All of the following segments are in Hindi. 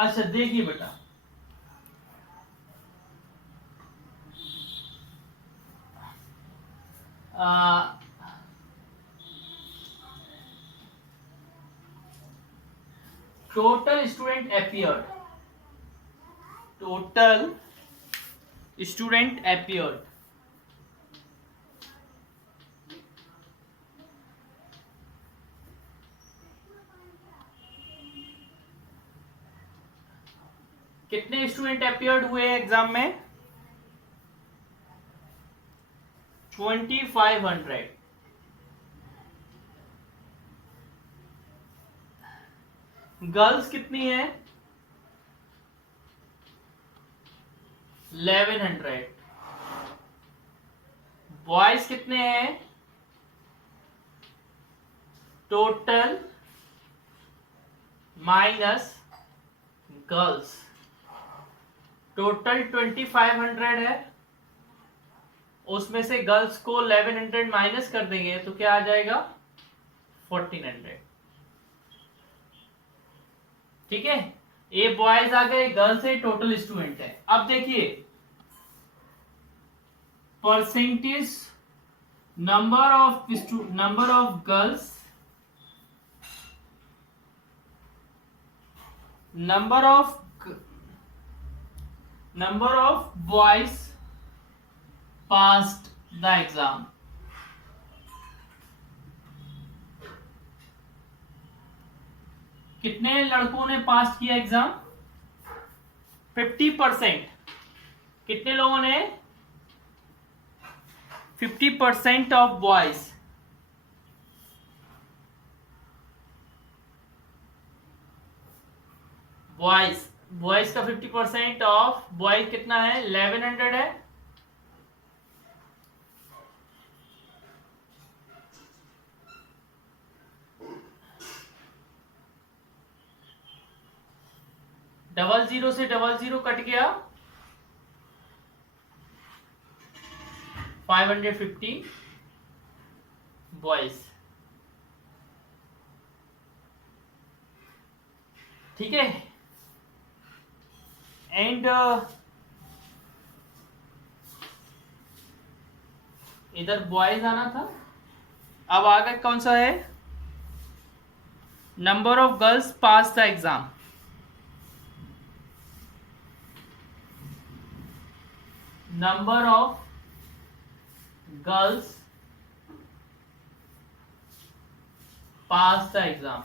अच्छा देखिए बेटा, total student appeared, total student appeared, कितने स्टूडेंट अपियर्ड हुए एग्जाम में? 2500। गर्ल्स कितनी है? 1100। बॉयज कितने हैं? टोटल माइनस गर्ल्स, टोटल 2500 है, उसमें से गर्ल्स को 1100 माइनस कर देंगे तो क्या आ जाएगा? 1400। ठीक है, ये बॉयज आ गए, गर्ल्स है, टोटल स्टूडेंट है। अब देखिए percentage number of girls, number of boys passed the exam. कितने लड़कों ने पास किया एग्जाम? 50%। कितने लोगों ने? 50% ऑफ बॉयज। बॉयज का 50% ऑफ बॉयज कितना है? 1100 है। डबल जीरो से डबल जीरो कट गया, 550 बॉयज। ठीक है, एंड इधर बॉयज आना था। अब आगे कौन सा है? Number of girls pass the exam. Number of girls pass the exam.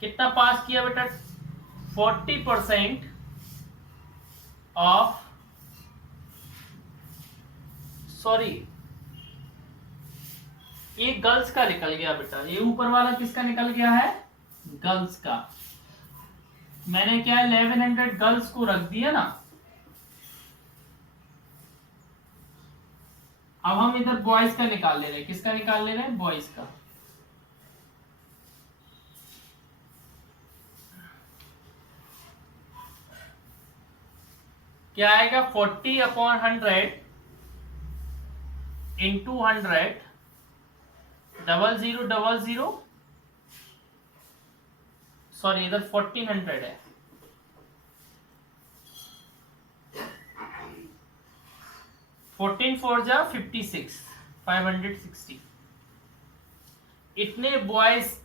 कितना पास किया बेटा? 40% ऑफ, सॉरी ये गर्ल्स का निकल गया बेटा, ये ऊपर वाला किसका निकल गया है? गर्ल्स का। मैंने क्या 1100 गर्ल्स को रख दिया ना। अब हम इधर बॉयज का निकाल ले रहे हैं। किसका निकाल ले रहे हैं? बॉयज का। क्या आएगा? 40/100 इंटू 100, 0000, सॉरी इधर 1400 है। 14 4 जा 56, 560। इतने बॉयज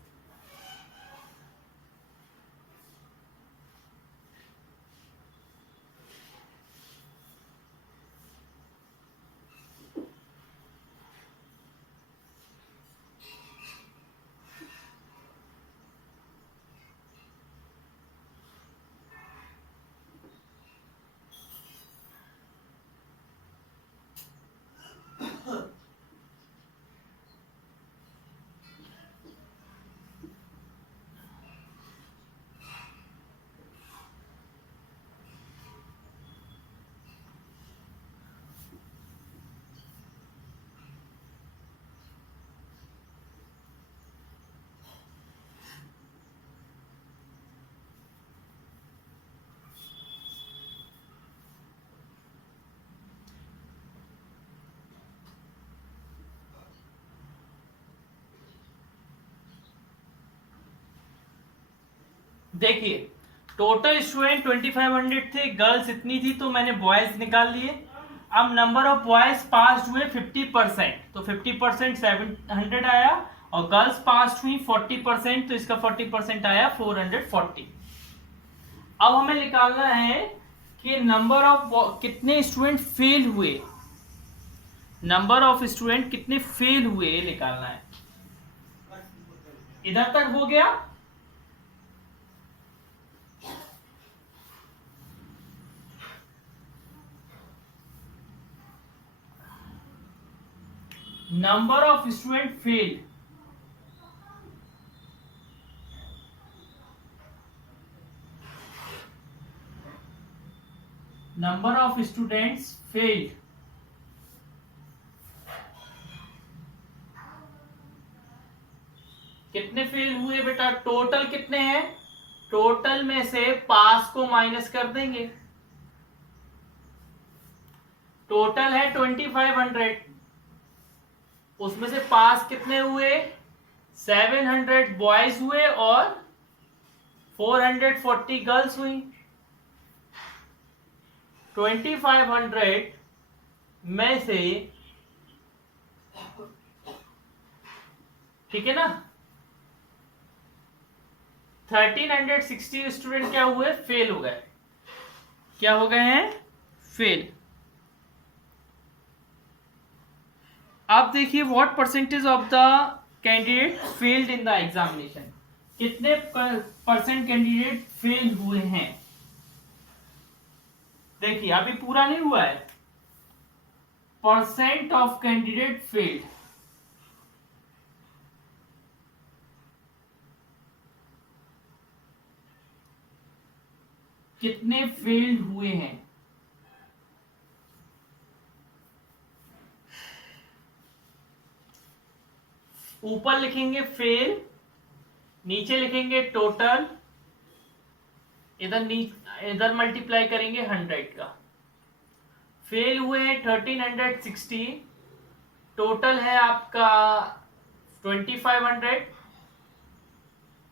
देखिए टोटल स्टूडेंट 2500 थे, गर्ल्स इतनी थी तो मैंने बॉयज निकाल लिए। अब नंबर ऑफ बॉयज पास हुए 50%, तो 50% 700 आया, और गर्ल्स पास हुई 40%, तो इसका 40% आया 440। अब हमें निकालना है कि नंबर ऑफ कितने स्टूडेंट फेल हुए, नंबर ऑफ स्टूडेंट कितने फेल हुए ये निकालना है। इधर तक हो गया। Number of student fail, number of students failed, कितने फेल हुए बेटा, टोटल कितने हैं, टोटल में से पास को माइनस कर देंगे, टोटल है 2500, उसमें से पास कितने हुए, 700 बॉयज हुए और 440 गर्ल्स हुई। 2500 में से, ठीक है ना, 1360 स्टूडेंट क्या हुए, फेल हो गए, क्या हो गए हैं, फेल। आप देखिए what percentage of the candidate failed in the examination, कितने परसेंट कैंडिडेट फेल हुए हैं। देखिए अभी पूरा नहीं हुआ है, परसेंट ऑफ कैंडिडेट फेल्ड, कितने फेल्ड हुए हैं। ऊपर लिखेंगे फेल, नीचे लिखेंगे टोटल, इधर मल्टीप्लाई करेंगे 100 का। फेल हुए हैं 1360, टोटल है आपका 2500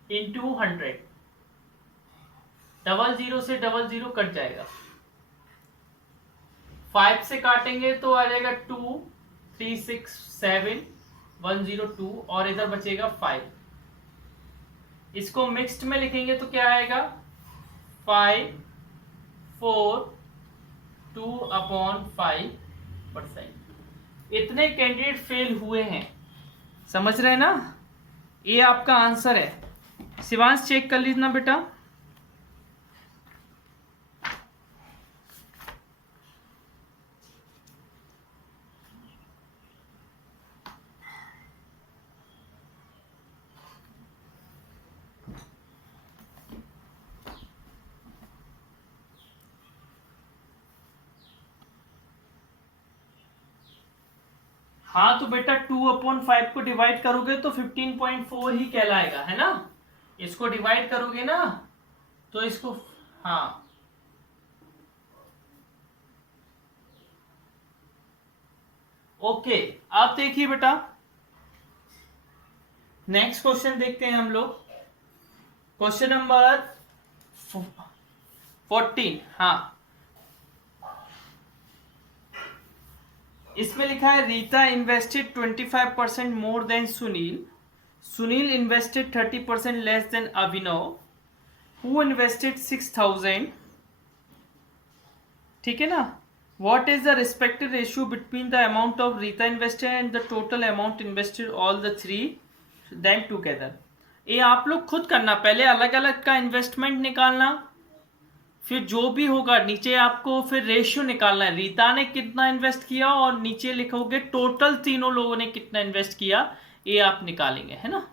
इंटू 100, 00 से 00 कट जाएगा, 5 से काटेंगे तो आ जाएगा 2, 3, 6, 7, 102, और इधर बचेगा 5। इसको मिक्स्ड में लिखेंगे तो क्या आएगा, 5, 4, 2/5%। इतने कैंडिडेट फेल हुए हैं, समझ रहे हैं ना, ये आपका आंसर है। शिवांश चेक कर लीजिए ना बेटा। हाँ तो बेटा 2/5 को डिवाइड करोगे तो 15.4 ही कहलाएगा, है ना, इसको डिवाइड करोगे ना तो इसको, हाँ ओके। अब देखिए बेटा नेक्स्ट क्वेश्चन देखते हैं हम लोग, क्वेश्चन नंबर 14। हाँ इसमें लिखा है Rita invested 25% more than Sunil, Sunil invested 30% less than Abhinav, who invested 6000, ठीक है ना, what is the respective ratio between the amount of Rita invested and the total amount invested all the three them together। ये आप लोग खुद करना, पहले अलग अलग का इन्वेस्टमेंट निकालना, फिर जो भी होगा नीचे आपको फिर रेशियो निकालना है, रीता ने कितना इन्वेस्ट किया और नीचे लिखोगे टोटल तीनों लोगों ने कितना इन्वेस्ट किया, ये आप निकालेंगे, है ना।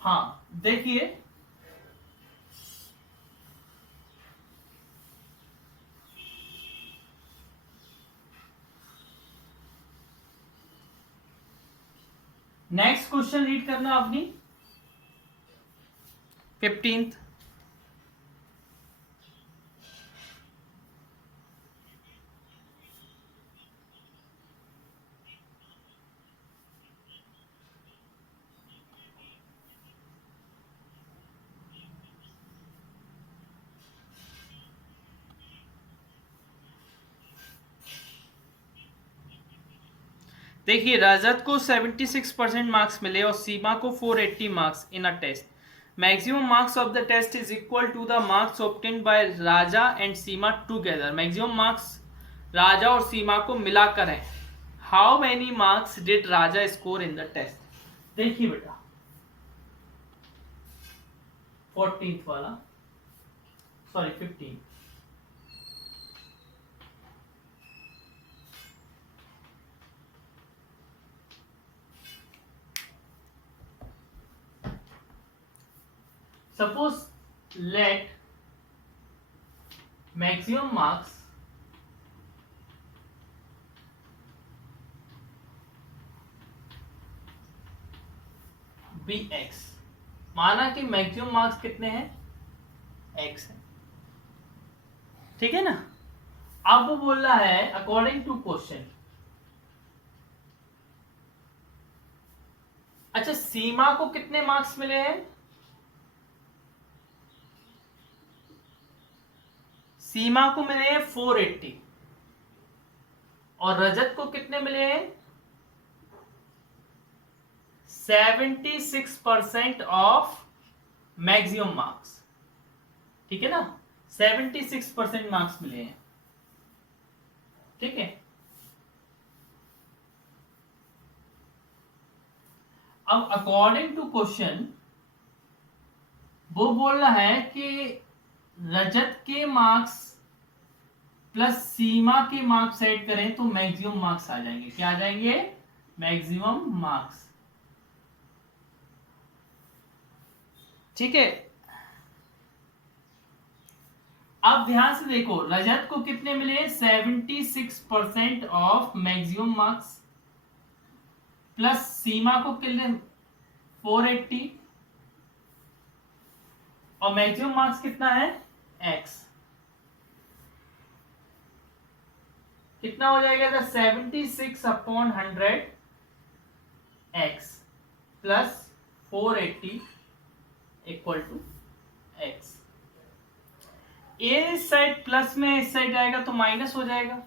हाँ देखिए नेक्स्ट क्वेश्चन रीड करना अपनी 15th। देखिए रजत को 76% मार्क्स मिले और सीमा को 480 marks in a test. Maximum marks of the test is equal to the marks obtained by Raja and Seema together. Maximum marks Raja और सीमा को मिलाकर है. How many marks did Raja score in the test? देखिए बेटा 14th वाला, sorry 15. Suppose let maximum marks be x. माना कि मैक्सिमम मार्क्स कितने हैं? x है. ठीक है ना. अब वो बोल रहा है अकॉर्डिंग टू क्वेश्चन. अच्छा सीमा को कितने मार्क्स मिले हैं? सीमा को मिले हैं 480 और रजत को कितने मिले हैं? 76% ऑफ मैक्सिमम मार्क्स. ठीक है ना. 76% मार्क्स मिले हैं. ठीक है. अब अकॉर्डिंग टू क्वेश्चन वो बोल रहा है कि रजत के मार्क्स प्लस सीमा के मार्क्स ऐड करें तो मैक्सिमम मार्क्स आ जाएंगे. क्या आ जाएंगे? Maximum marks. ठीक है. अब ध्यान से देखो रजत को कितने मिले? 76% ऑफ मैक्सिमम मार्क्स प्लस सीमा को कितने? 480 और मैक्सिमम मार्क्स कितना है? x. कितना हो जाएगा? 76/100 x plus 480 equal to x. इस साइड प्लस में इस साइड आएगा तो माइनस हो जाएगा.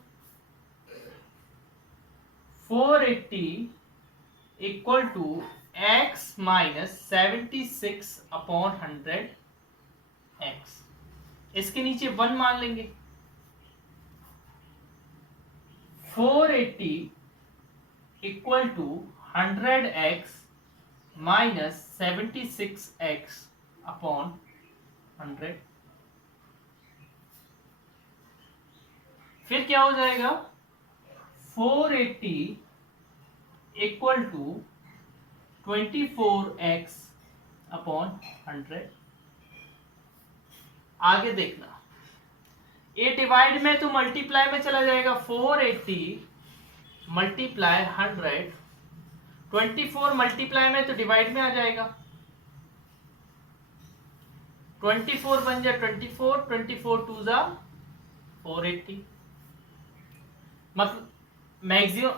480 equal to x minus 76/100 x. इसके नीचे 1 मान लेंगे. 480 equal to 100x minus 76x upon 100. फिर क्या हो जाएगा? 480 इक्वल टू 24x अपॉन 100. आगे देखना ये डिवाइड में तो मल्टीप्लाई में चला जाएगा. 480 मल्टीप्लाई 100. 24 मल्टीप्लाई में तो डिवाइड में आ जाएगा. 24 बन जाए 24. 24 टू जा 480. मतलब मैक्सिमम.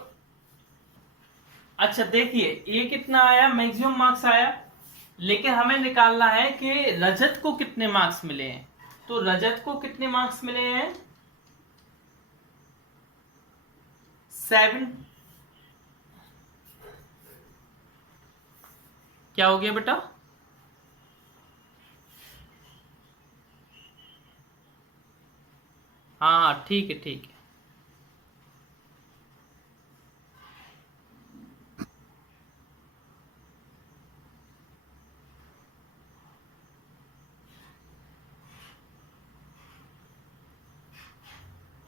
अच्छा देखिए ये कितना आया? मैक्सिमम मार्क्स आया. लेकिन हमें निकालना है कि रजत को कितने मार्क्स मिले हैं. तो रजत को कितने मार्क्स मिले हैं? 7. क्या हो गया बेटा? हाँ ठीक है ठीक है.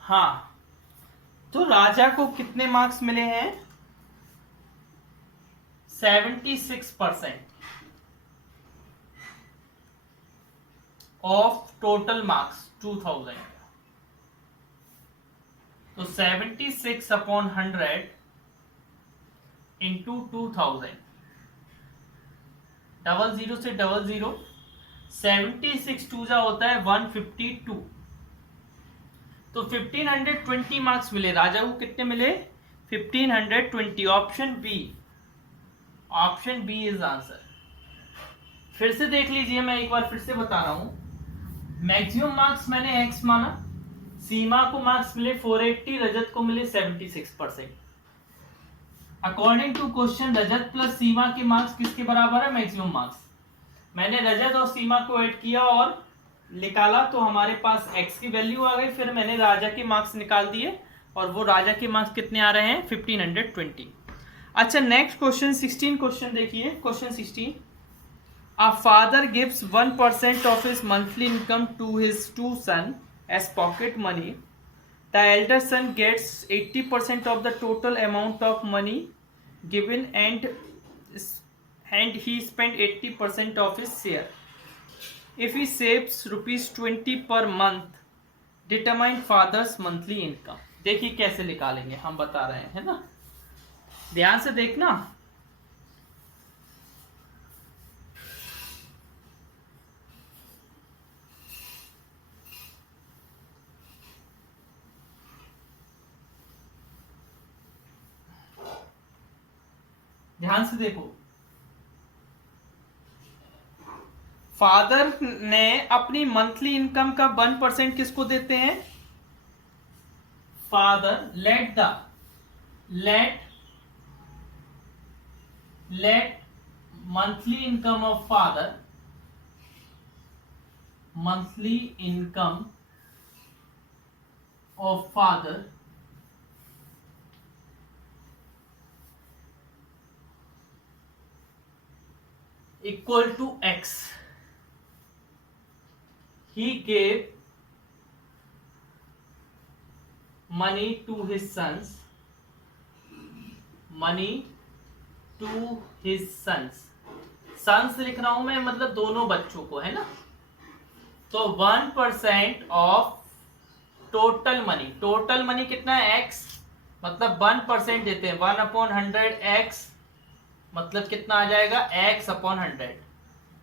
हाँ तो राजा को कितने मार्क्स मिले हैं? 76% ऑफ टोटल मार्क्स 2000. तो 76/100 इंटू 2000. 00 से 00. 76 टू जा होता है 152. तो 1520 मार्क्स मिले. राजा को कितने मिले? 1520. Option B. Option B is answer. फिर से देख लीजिए. मैं एक बार फिर से बता रहा हूं. मैक्सिमम मार्क्स मैंने x माना. सीमा को मार्क्स मिले 480. रजत को मिले 76%. According to question Rajat plus Seema के मार्क्स किसके बराबर है? Maximum marks. मैंने रजत और सीमा को ऐड किया और निकाला तो हमारे पास x की वैल्यू आ गई। फिर मैंने राजा के मार्क्स निकाल दिए और वो राजा के मार्क्स कितने आ रहे हैं? 1520। अच्छा, नेक्स्ट क्वेश्चन 16 क्वेश्चन देखिए। Question 16, a father gives 1% of his monthly income to his two son as pocket money. The elder son gets 80% of the total amount of money given and he spent 80% of his share. If he saves rupees 20 per month, determine father's monthly income. देखिए कैसे निकालेंगे, हम बता रहे हैं, है ना? ध्यान से देखना। ध्यान से देखो। फादर ने अपनी मंथली इनकम का 1% किसको देते हैं? Father let monthly income of father, monthly income of father equal to x. He gave money to his sons, sons लिख रहा हूं मैं, मतलब दोनों बच्चों को, है ना? तो 1% ऑफ टोटल मनी कितना है? x, मतलब 1% देते हैं। 1/100 x मतलब कितना आ जाएगा? x/100।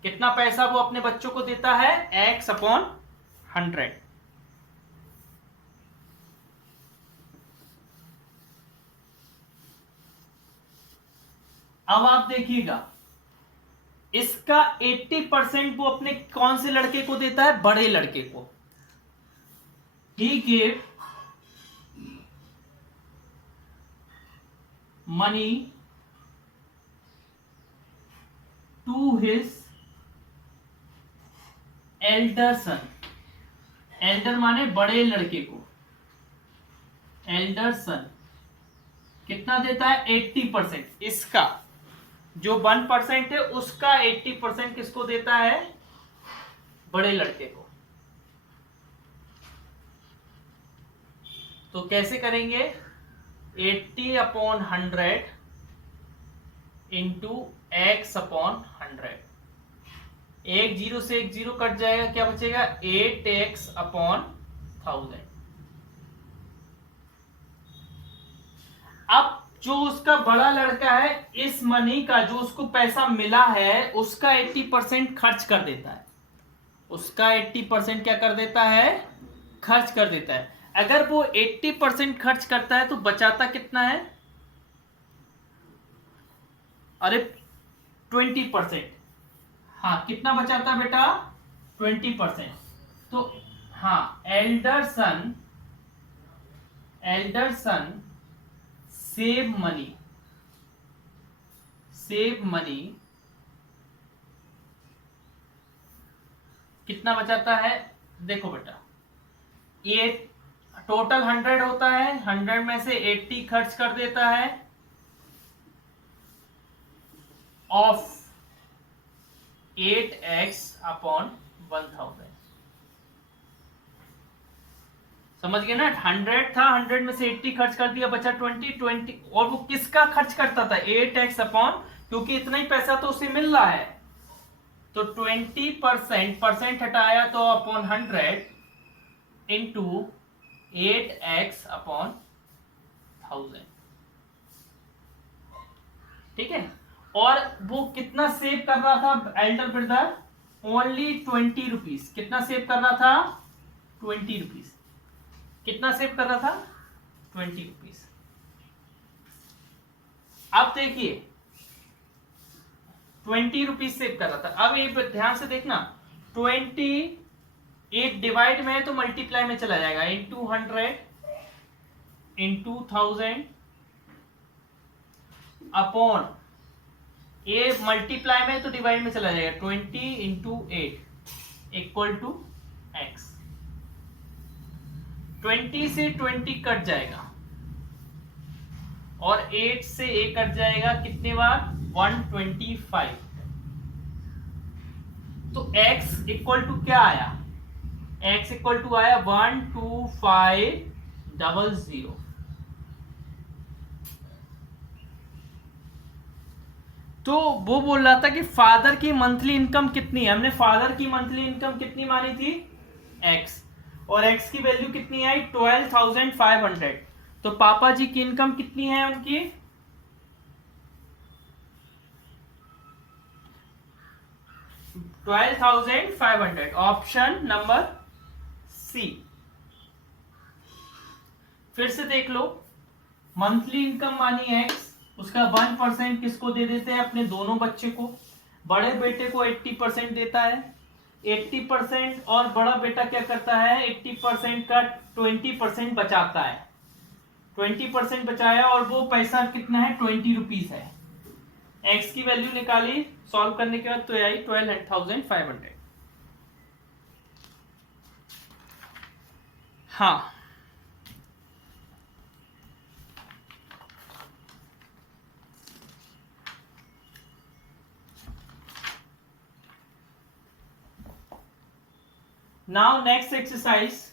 कितना पैसा वो अपने बच्चों को देता है? x/100। अब आप देखिएगा, इसका 80% वो अपने कौन से लड़के को देता है? बड़े लड़के को। He gave money to his elder son। Elder माने बड़े लड़के को। एल्डर सन कितना देता है? 80%। इसका जो 1% है उसका 80% किसको देता है? बड़े लड़के को। तो कैसे करेंगे? 80/100 इंटू x/100। एक जीरो से एक जीरो कट जाएगा, क्या बचेगा? 8x/1000। अब जो उसका बड़ा लड़का है, इस मनी का जो उसको पैसा मिला है उसका 80% खर्च कर देता है। उसका 80% क्या कर देता है? खर्च कर देता है। अगर वो 80% खर्च करता है तो बचाता कितना है? अरे 20%। हाँ, कितना बचाता है बेटा? 20%। तो हाँ, एल्डर सन सेव मनी कितना बचाता है? देखो बेटा, ये टोटल 100 होता है, 100 में से 80 खर्च कर देता है ऑफ 8x/1000। समझ गए ना? 100 था, 100 में से 80 खर्च कर दिया, बचा 20। और वो किसका खर्च करता था? 8x/, क्योंकि इतना ही पैसा तो उसे मिल रहा है। तो 20% हटाया तो अपॉन 100 इंटू 8x/1000। ठीक है? और वो कितना सेव कर रहा था एल्डर ब्रदर? Only 20 rupees. कितना सेव कर रहा था? 20 रुपीज। कितना सेव कर रहा था? 20 रुपीज। अब देखिए, 20 रुपीज सेव कर रहा था। अब ये ध्यान से देखना, 28 डिवाइड में है तो मल्टीप्लाई में चला जाएगा। इंटू 100 इंटू 1000 अपॉन ये मल्टीप्लाई में तो डिवाइड में चला जाएगा 20 इंटू 8 इक्वल टू एक्स। 20 से 20 कट जाएगा और 8 से a कट जाएगा कितने बार 125। तो x इक्वल टू क्या आया, x इक्वल टू आया 12500। तो वो बोल रहा था कि फादर की मंथली इनकम कितनी है, हमने फादर की मंथली इनकम कितनी मानी थी x, और x की वैल्यू कितनी आई 12,500। तो पापा जी की इनकम कितनी है उनकी 12,500, ऑप्शन नंबर सी। फिर से देख लो, मंथली इनकम मानी x, उसका 1% किसको दे देते हैं अपने दोनों बच्चे को, बड़े बेटे को 80% देता है 80%, और बड़ा बेटा क्या करता है 80% का 20% बचाता है, 20% बचाया और वो पैसा कितना है 20 रुपीज है। x की वैल्यू निकाली सॉल्व करने के बाद तो आई 12,500। हाँ now next exercise,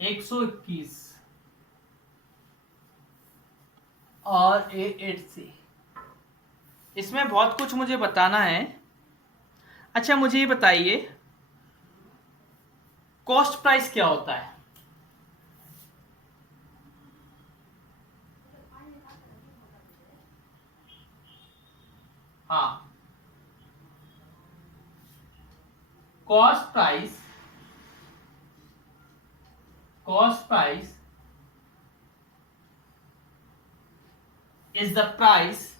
एक 121 और A8C, इसमें बहुत कुछ मुझे बताना है। अच्छा मुझे ये बताइए कॉस्ट प्राइस क्या होता है। हाँ cost price is the price,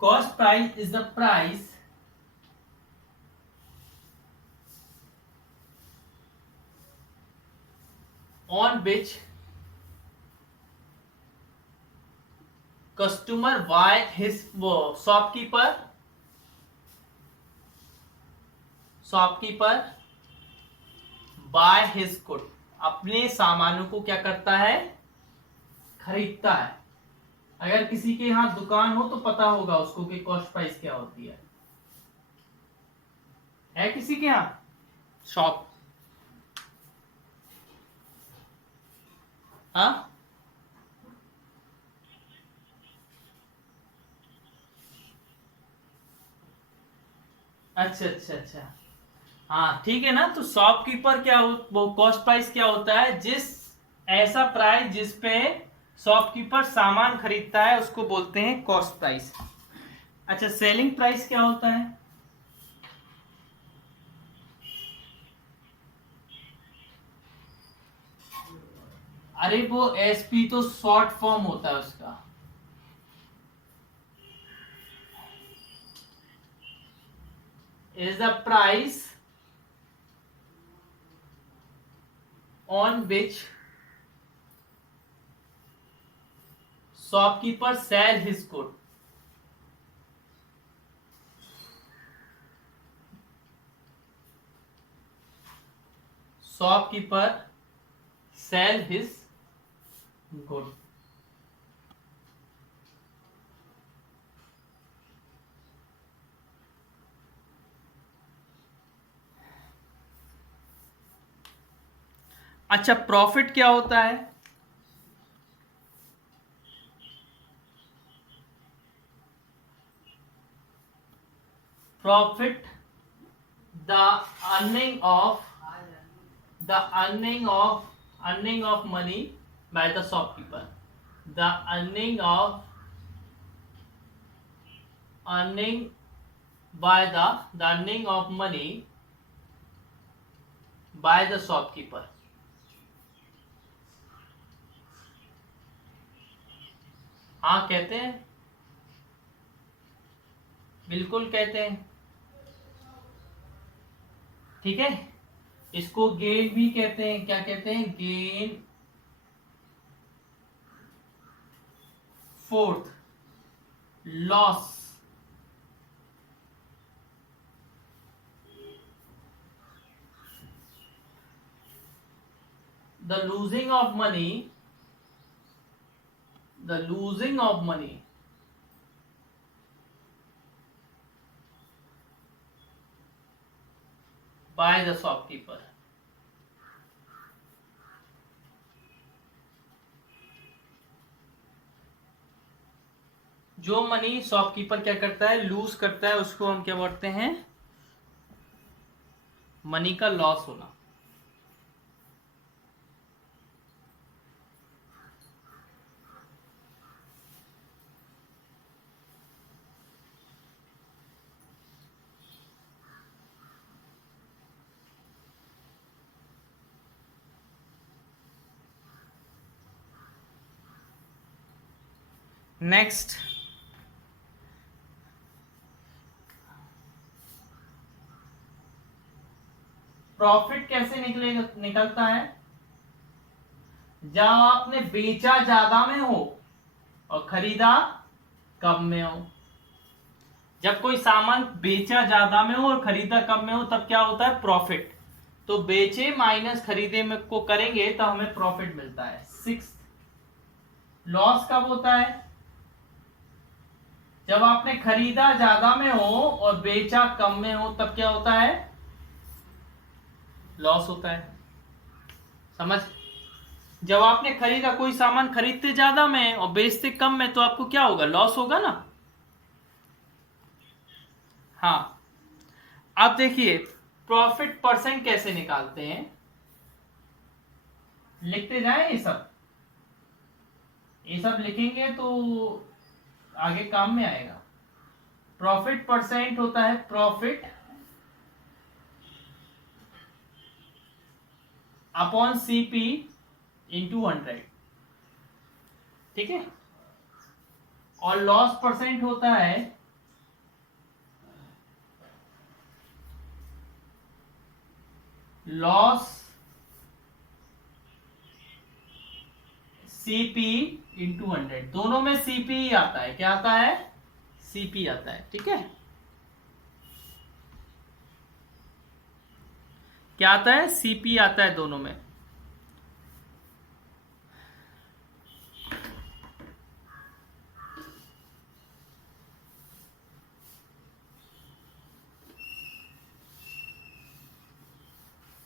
cost price is the price on which customer buy his shopkeeper buy his good, अपने सामानों को क्या करता है खरीदता है। अगर किसी के यहाँ दुकान हो तो पता होगा उसको कि कॉस्ट प्राइस क्या होती है किसी के यहाँ शॉप। हाँ अच्छा अच्छा अच्छा, हाँ ठीक है ना। तो शॉपकीपर क्या वो कॉस्ट प्राइस क्या होता है, जिस ऐसा प्राइस जिस पे शॉपकीपर सामान खरीदता है उसको बोलते हैं कॉस्ट प्राइस। अच्छा सेलिंग प्राइस क्या होता है, अरे वो एसपी तो शॉर्ट फॉर्म होता है उसका। Is the price on which shopkeeper sell his good, shopkeeper sell his good। अच्छा प्रॉफिट क्या होता है, profit the earning of the earning of money by the shopkeeper. The earning of money by the shopkeeper. हाँ कहते हैं, बिल्कुल कहते हैं, ठीक है। इसको गेन भी कहते हैं, क्या कहते हैं, gain fourth, loss, the losing of money by the shopkeeper. जो मनी शॉपकीपर क्या करता है, लूज करता है, उसको हम क्या बोलते हैं, मनी का लॉस होना। नेक्स्ट, प्रॉफिट कैसे निकलता है, जब आपने बेचा ज्यादा में हो और खरीदा कम में हो। जब कोई सामान बेचा ज्यादा में हो और खरीदा कम में हो तब क्या होता है, प्रॉफिट। तो बेचे माइनस खरीदे में को करेंगे तो हमें प्रॉफिट मिलता है। 6, लॉस कब होता है, जब आपने खरीदा ज्यादा में हो और बेचा कम में हो तब क्या होता है, लॉस होता है। समझ, जब आपने खरीदा, कोई सामान खरीदते ज्यादा में और बेचते कम में तो आपको क्या होगा, लॉस होगा ना। हाँ, अब देखिए प्रॉफिट परसेंट कैसे निकालते हैं, लिखते जाएं, ये सब लिखेंगे तो आगे काम में आएगा। प्रॉफिट परसेंट होता है प्रॉफिट अपॉन सीपी इंटू 100, ठीक है। और लॉस परसेंट होता है लॉस सीपी इंटू 100। दोनों में सीपी ही आता है, क्या आता है, सीपी आता है, ठीक है। क्या आता है, सीपी आता है दोनों में।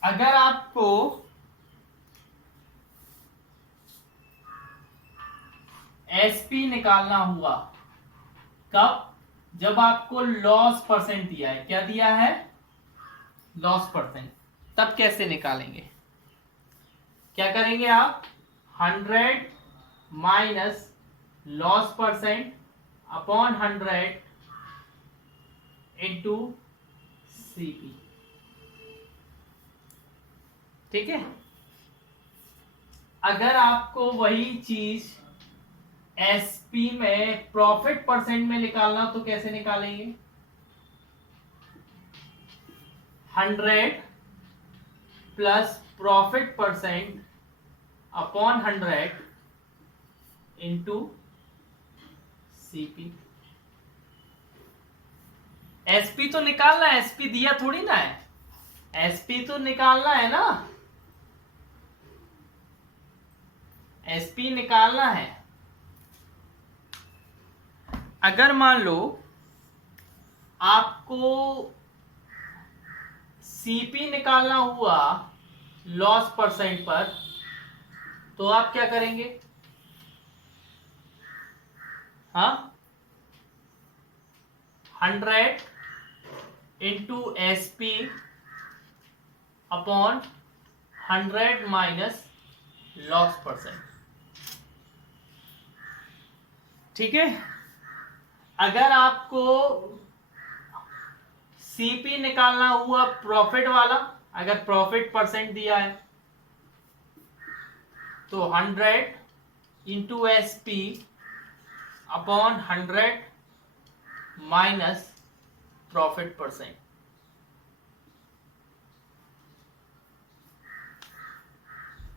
अगर आपको एसपी निकालना हुआ, कब, जब आपको लॉस परसेंट दिया है, क्या दिया है, लॉस परसेंट, तब कैसे निकालेंगे, क्या करेंगे आप, 100 minus loss percent upon 100 into CP, ठीक है। अगर आपको वही चीज एसपी में प्रॉफिट परसेंट में निकालना तो कैसे निकालेंगे, 100 plus profit percent upon 100 into CP. SP तो निकालना है, एसपी दिया थोड़ी ना है, एसपी तो निकालना है ना, एसपी निकालना है। अगर मान लो आपको सीपी निकालना हुआ लॉस परसेंट पर, तो आप क्या करेंगे, हाँ, 100 into SP upon 100 minus loss percent. ठीक है, अगर आपको सीपी निकालना हुआ प्रॉफिट वाला, अगर प्रॉफिट परसेंट दिया है तो 100 into S P upon 100 minus profit percent.